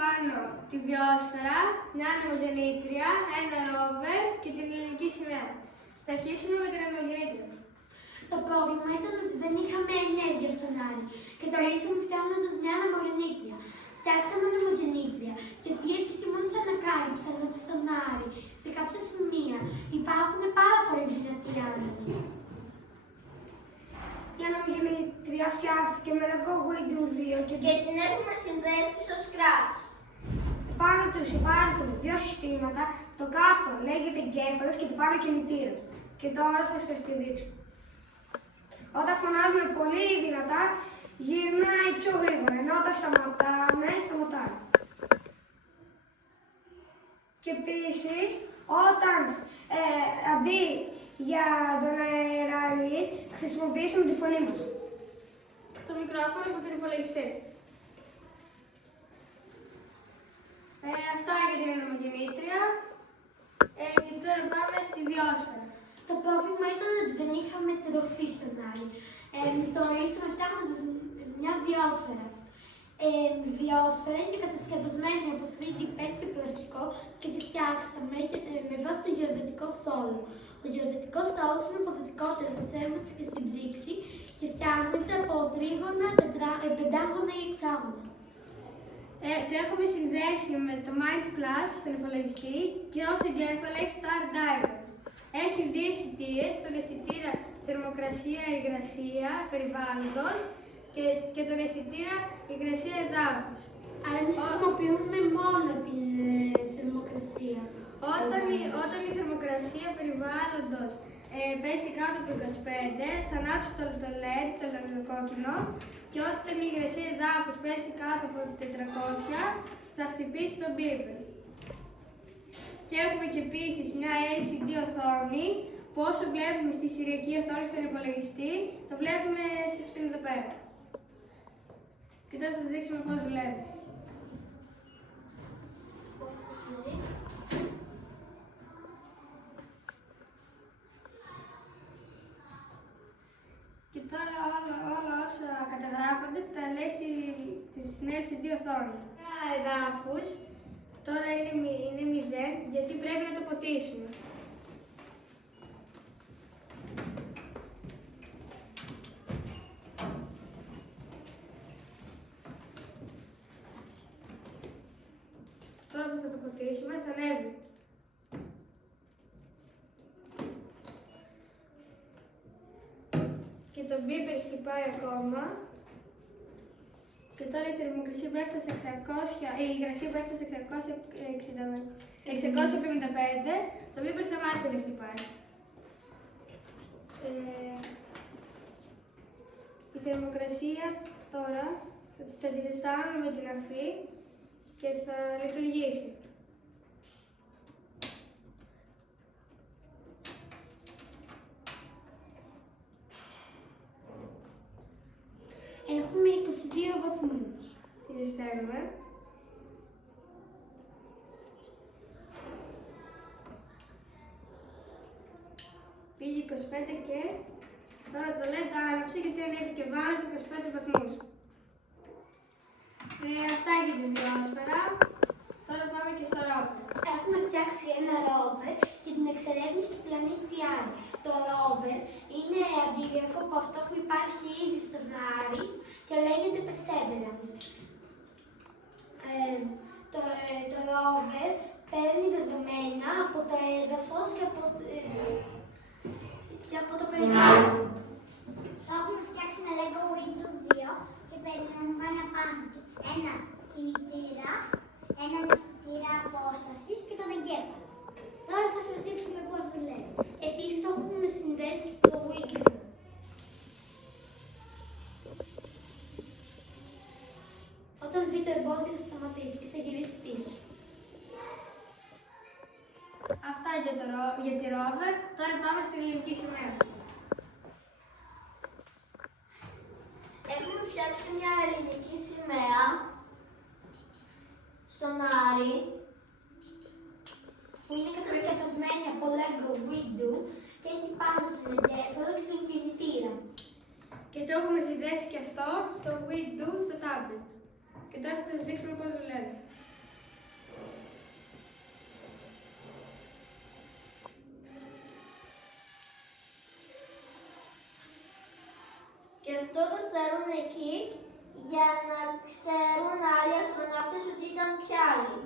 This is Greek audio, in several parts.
πάνω τη βιόσφαιρα, μια ανεμογεννήτρια, ένα ρόβερ και την ελληνική σημαία. Θα αρχίσουμε με την ανεμογεννήτρια. Το πρόβλημα ήταν ότι δεν είχαμε ενέργεια στον Άρη και το λύσαμε φτιάχνοντας μια ανεμογεννήτρια. Φτιάξαμε ανεμογεννήτρια γιατί οι επιστήμονες ανακάλυψαν ότι στον Άρη σε κάποια σημεία υπάρχουν πάρα πολύ δυνατοί άνεμοι. Η ανεμογεννήτρια φτιάχτηκε με λευκό Windu 2 και την έχουμε συνδέσει στο Scratch. Πάνω τους υπάρχουν δύο συστήματα, το κάτω λέγεται εγκέφαλος και το πάνω κινητήρας. Και τώρα θα σας τη δείξω. Όταν φωνάζουμε πολύ δυνατά, γυρνάει πιο γρήγορα, ενώ όταν σταματάμε, σταματάει. Και επίσης, όταν αντί για τον αεραλής, χρησιμοποιήσουμε τη φωνή μας. Το μικρόφωνο από τον υπολογιστή. Αυτά για την ανεμογεννήτρια. Και τώρα πάμε στη βιόσφαιρα. Το πρόβλημα ήταν ότι δεν είχαμε τροφή στον Άρη. Το λύσαμε φτιάχνοντας μια βιόσφαιρα. Η βιόσφαιρα είναι κατασκευασμένη από 3D πέτριο πλαστικό και τη φτιάξαμε με βάση το γεωδετικό θόλο. Ο γεωδετικός θόλος είναι αποδοτικότερος στη θέρμανση και στην ψήξη και φτιάχνεται από τρίγωνα, πεντάγωνα ή εξάγωνα. Το έχουμε συνδέσει με το Mind Plus στον υπολογιστή και ως εγκέφαλο έχει το R-Diver. Έχει δύο αισθητήρες, τον αισθητήρα θερμοκρασία-υγρασία περιβάλλοντος και τον αισθητήρα υγρασία-εδάφους. Αλλά εμείς χρησιμοποιούμε μόνο την θερμοκρασία. Όταν η θερμοκρασία περιβάλλοντος πέσει κάτω από 25, θα ανάψει το LED, το κόκκινο, και όταν η υγρασία εδάφους πέσει κάτω από 400, θα χτυπήσει τον beeper. Και έχουμε και επίσης μια LCD οθόνη, που όσο βλέπουμε στη σηριακή οθόνη στον υπολογιστή, το βλέπουμε σε αυτήν εδώ πέρα. Και τώρα θα δείξουμε πώς δουλεύει. Και τώρα όλα όσα καταγράφονται τα λέει στην LCD οθόνη. Τα εδάφους τώρα είναι 0 γιατί πρέπει να το ποτίσουμε. Τώρα που θα το ποτίσουμε θα ανέβει. Και το beeper χτυπάει ακόμα. Και τώρα η θερμοκρασία πέφτει σε 600, η υγρασία πέφτει σε 675, το beeper σταμάτησε να χτυπάει. Η θερμοκρασία τώρα θα τη ζεστάνουμε με την αφή και θα λειτουργήσει. Έχουμε 22 βαθμούς. Τη ζεσταίνουμε. Πήγε 25 και τώρα το LED άναψε γιατί ανέβηκε πάνω από 25 βαθμούς. Αυτά για τη βιόσφαιρα. Τώρα πάμε και στο ρόβερ. Έχουμε φτιάξει ένα ρόβερ για την εξερεύνηση του πλανήτη Άρη. Το ρόβερ είναι αντίγραφο από αυτό που υπάρχει ήδη στον Άρη και λέγεται Perseverance. Το ρόβερ παίρνει δεδομένα από το έδαφος και από το περιβάλλον. Το έχουμε φτιάξει με LEGO Windu 2 και περιλαμβάνει απάνω του ένα κινητήρα, ένα αισθητήρα απόστασης και τον εγκέφαλο. Τώρα θα σας δείξουμε πώς δουλεύει. Επίσης το έχουμε συνδέσει στο Windu. Όταν δει το εμπόδιο θα σταματήσει και θα γυρίσει πίσω. Αυτά για τη ρόβερ. Τώρα πάμε στην ελληνική σημαία. Έχουμε φτιάξει μια ελληνική σημαία στον Άρη που είναι κατασκευασμένη από LEGO Windu και έχει πάνω τον εγκέφαλο και τον κινητήρα. Και το έχουμε συνδέσει και αυτό στο Windu, στο tablet. Και τώρα θα σας δείξουμε πώς δουλεύει. τώρα θα ρουν εκεί για να ξέρουν άλλοι αστροναύτες ότι ήταν κι άλλοι.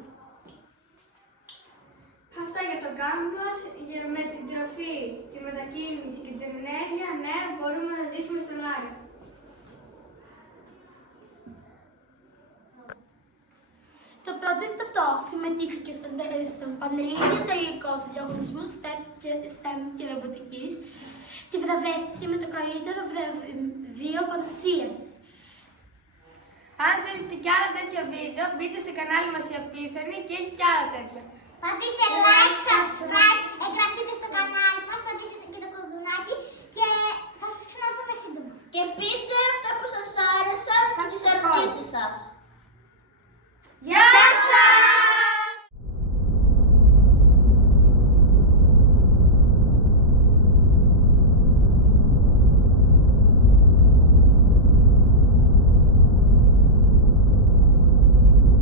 Αυτά για το κάμπος, με την τροφή, τη μετακίνηση και την ενέργεια, ναι, μπορούμε να ζήσουμε στον Άριο. Το project αυτό συμμετείχε και στον πανελλήνιο τελικό του διαγωνισμού STEM και Ρομποτικής και βραβεύτηκε με το καλύτερο βραβείο παρουσίασης. Αν θέλετε κι άλλα τέτοια βίντεο, μπείτε στο κανάλι μας η Απίθανη και έχει κι άλλα τέτοια. Πατήστε like, subscribe, εγγραφείτε στο κανάλι μας, πατήστε και το κουδουνάκι και θα σας ξαναδούμε σύντομα. Και πείτε